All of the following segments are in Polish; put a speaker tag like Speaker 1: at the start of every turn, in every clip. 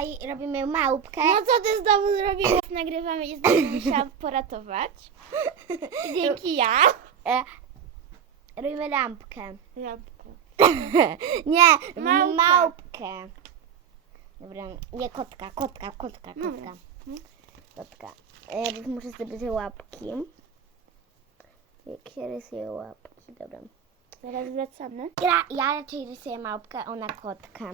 Speaker 1: Dzisiaj robimy małpkę.
Speaker 2: No co ty znowu zrobiłaś? Nagrywamy i znowu musiałam poratować. Dzięki ja.
Speaker 1: E, robimy lampkę.
Speaker 2: Lampkę.
Speaker 1: nie,
Speaker 2: Małpę.
Speaker 1: małpkę. Dobra, nie kotka, kotka, kotka, kotka. Kotka. E, muszę zrobić łapki. Jak się rysuje łapki, dobra.
Speaker 2: Zaraz wracamy.
Speaker 1: Ja, ja raczej rysuję małpkę, ona kotkę.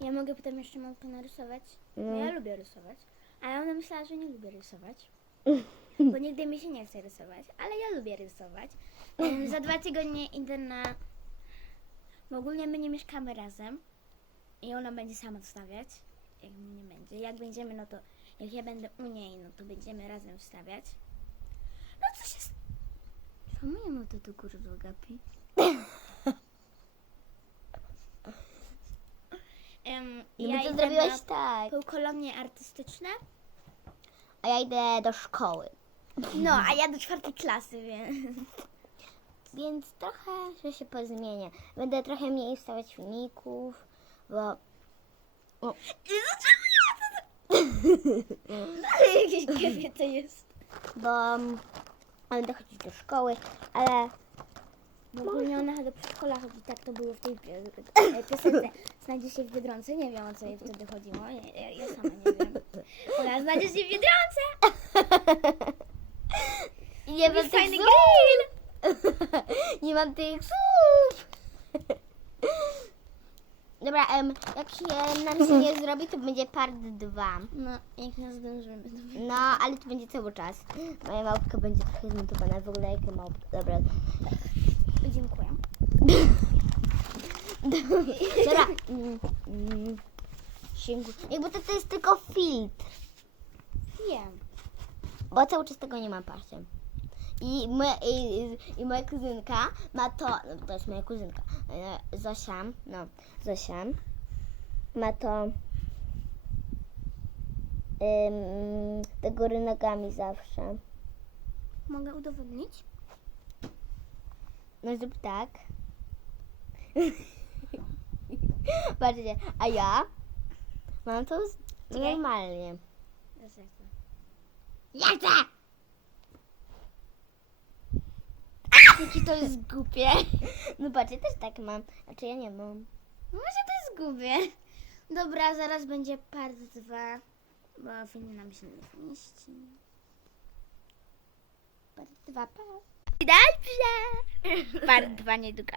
Speaker 2: Ja mogę potem jeszcze małpkę narysować.
Speaker 1: No.
Speaker 2: ja lubię rysować. Ale ona myślała, że nie lubię rysować. Bo nigdy mi się nie chce rysować. Ale ja lubię rysować. Em, Za dwa tygodnie idę na... Bo ogólnie my nie mieszkamy razem. I ona będzie sama wstawiać. Jak mnie nie będzie. Jak będziemy, no to... Jak ja będę u niej, no to będziemy razem wstawiać. No co się... s- Czemu mam to do góry gapi? Em,
Speaker 1: No
Speaker 2: ja
Speaker 1: to zrobiłaś
Speaker 2: na
Speaker 1: tak.
Speaker 2: półkolonie artystyczne.
Speaker 1: A ja idę do szkoły.
Speaker 2: No, a ja do czwartej klasy, więc...
Speaker 1: Więc trochę że się pozmienię. Będę trochę mniej wstawiać filmików, bo
Speaker 2: Jakieś gębie to jest.
Speaker 1: bo mm, będę chodzić do szkoły, ale
Speaker 2: Bo ogólnie ona do przedszkola chodzi, tak to było w tej pie- e, piosence. Znajdzie się w Biedronce, nie wiem o co jej wtedy chodziło, ja, ja, ja sama nie wiem. Ona znajdzie się w Biedronce!
Speaker 1: I nie
Speaker 2: fajny
Speaker 1: słów.
Speaker 2: grill!
Speaker 1: nie mam tych słów. Dobra, em, jak się nam się nie zrobi, to będzie part 2.
Speaker 2: No, jak nie zdążymy. to-
Speaker 1: No, ale to będzie cały czas. Moja małpka będzie trochę zmontowana w ogóle jak małpka. Dobra.
Speaker 2: Dziękuję.
Speaker 1: Dobra. Sięgu- Jakby to, to jest tylko filtr.
Speaker 2: Wiem.
Speaker 1: Bo cały czas tego nie ma, patrzcie. I, moja, i, I moja kuzynka ma to, no to jest moja kuzynka, e, Zosia, no, Zosia, ma to ym, do góry nogami zawsze.
Speaker 2: Mogę udowodnić?
Speaker 1: No zrób tak. Patrzcie, a ja mam to
Speaker 2: Czekaj.
Speaker 1: normalnie. Chcę!
Speaker 2: Jakie to jest głupie.
Speaker 1: No patrzcie, też tak mam. Znaczy ja nie mam.
Speaker 2: Może to jest głupie. Dobra, zaraz będzie part 2, bo film nam się nie zmieści. Part 2, part. Dobrze! Part 2 niedługo.